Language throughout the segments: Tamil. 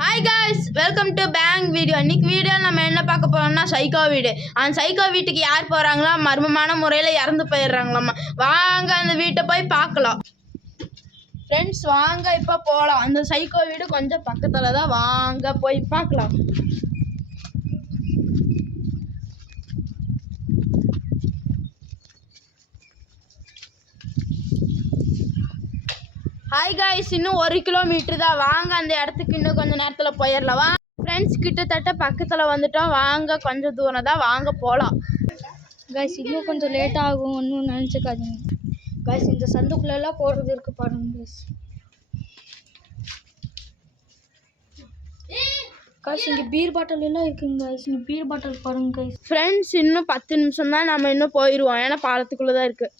Hi guys, welcome to Bang Video. இன்னைக்கு வீடியோ நம்ம என்ன பார்க்க போறோம்னா சைக்கோ வீடு. அந்த சைக்கோ வீட்டுக்கு யார் போறாங்களா மர்மமான முறையில் இறந்து போயிடுறாங்களாமா. வாங்க அந்த வீட்டை போய் பார்க்கலாம். ஃப்ரெண்ட்ஸ் வாங்க இப்போ போகலாம். அந்த சைக்கோ வீடு கொஞ்சம் பக்கத்தில் தான், வாங்க போய் பார்க்கலாம். ஹாய் காய்ஸ், இன்னும் 1 கிலோமீட்டர் தான். வாங்க அந்த இடத்துக்கு இன்னும் கொஞ்சம் நேரத்தில் போயிடலாம். வா ஃப்ரெண்ட்ஸ், கிட்டத்தட்ட பக்கத்தில் வந்துட்டோம். வாங்க கொஞ்சம் தூரம் தான், வாங்க போகலாம். காய்ஸ் இன்னும் கொஞ்சம் லேட் ஆகும், ஒன்றும் நினச்சிக்காதீங்க காய்ஸ். இந்த சந்துக்குள்ளெல்லாம் போடுறது இருக்குது பாருங்க காய்ஸ். காய்ஸ் இங்கே பீர் பாட்டில் எல்லாம் இருக்குங்க காய்ஸ். இங்கே பீர் பாட்டில் பாருங்க காய்ஸ். ஃப்ரெண்ட்ஸ் இன்னும் 10 நிமிஷம் தான், நம்ம இன்னும் போயிடுவோம். ஏன்னா பாலத்துக்குள்ளே தான் இருக்குது.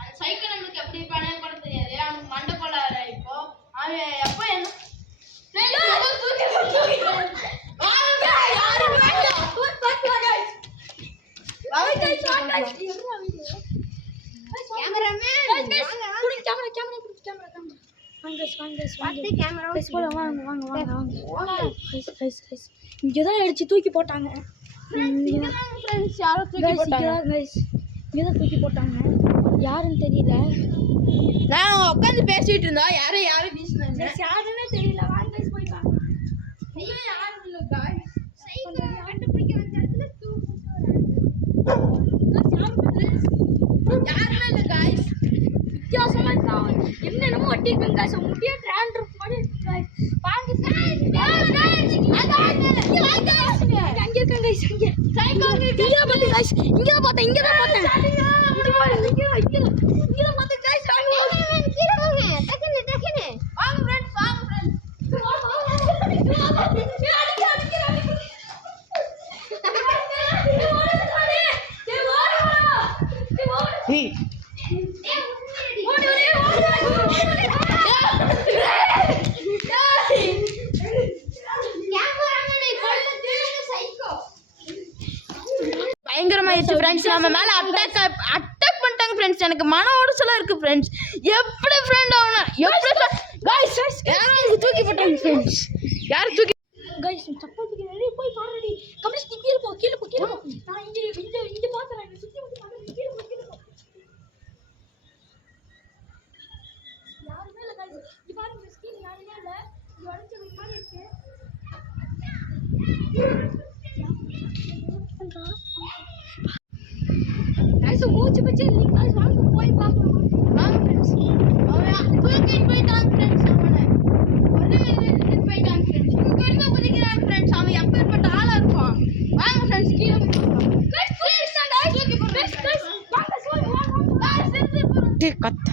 அந்த சைக்கிள் நம்மளுக்கு எப்படி பண்ண கூட தெரியாது. அவனுக்கு மண்டை போல இப்போ அவன் எப்போ என்ன இங்கதான் அடிச்சு தூக்கி போட்டாங்க. தூக்கி போட்டாங்க, யாருன்னு தெரியல. நான் உட்காந்து பேசிட்டு இருந்தா யாரும் வீசினாங்க, யாருன்னு தெரியல. வாங்க போய் பாருங்க. யாரும் இல்லை காய்ஸ். வித்தியாசமா இருக்காங்க, என்னென்னமோ ஒட்டிருக்குங்க காய்ஸ். முட்டியே டிராண்ட் ரூப் மாதிரி இருக்கு காய்ஸ். வாங்க அங்க இருக்காங்க காய்ஸ். இங்க சைக்கோ இங்க பாத்து காய்ஸ். இங்க தான் பார்த்தேன். இங்க தான் பார்த்தேன் காய்ஸ். டக்குனு வாங்க ஃப்ரெண்ட்ஸ், வாங்க ஃப்ரெண்ட்ஸ். பயங்கரமாயிடுச்சு ஃப்ரெண்ட்ஸ். நம்ம மேல அட்டாக் பண்ணிட்டாங்க ஃப்ரெண்ட்ஸ். எனக்கு மன உடச்சலா இருக்கு ஃப்ரெண்ட்ஸ். எப்படி ஃப்ரெண்ட் ஆகணும், எப்படி गाइस யாரும் தூக்கி போட்டாங்க ஃப்ரெண்ட்ஸ். யார் தூக்கி गाइस சப்பாத்திக்கு வெளிய போய் பாருடி. கம்ப்ளீட் கீழ போ. நான் இங்க பாக்குறேன். சுத்தி வந்து பாக்குறேன். கீழ போ. யாருமே இல்ல गाइस. இங்க பாருங்க, ஸ்கிரீன் யாருமே இல்ல. இது உடைச்ச மாதிரி இருக்கு. गाइस மூச்சு பச்சை இல்ல गाइस. வாங்க போய் பார்க்கலாம். வாங்க ஃப்ரெண்ட்ஸ். அவன் தூக்கிட்டு போயிட்டான் ஃப்ரெண்ட்ஸ். அவனை ஒரே போயிட்டான் ஃப்ரெண்ட்ஸ். இங்க இருந்து குதிக்கிறான் ஃப்ரெண்ட்ஸ். அவன் எப்பேற்பட்ட ஆளா இருப்பான். வாங்க ஃப்ரெண்ட்ஸ் கீழே போய் गाइस தூக்கி போடுங்க गाइस. வாங்க வாங்க गाइस. கத்த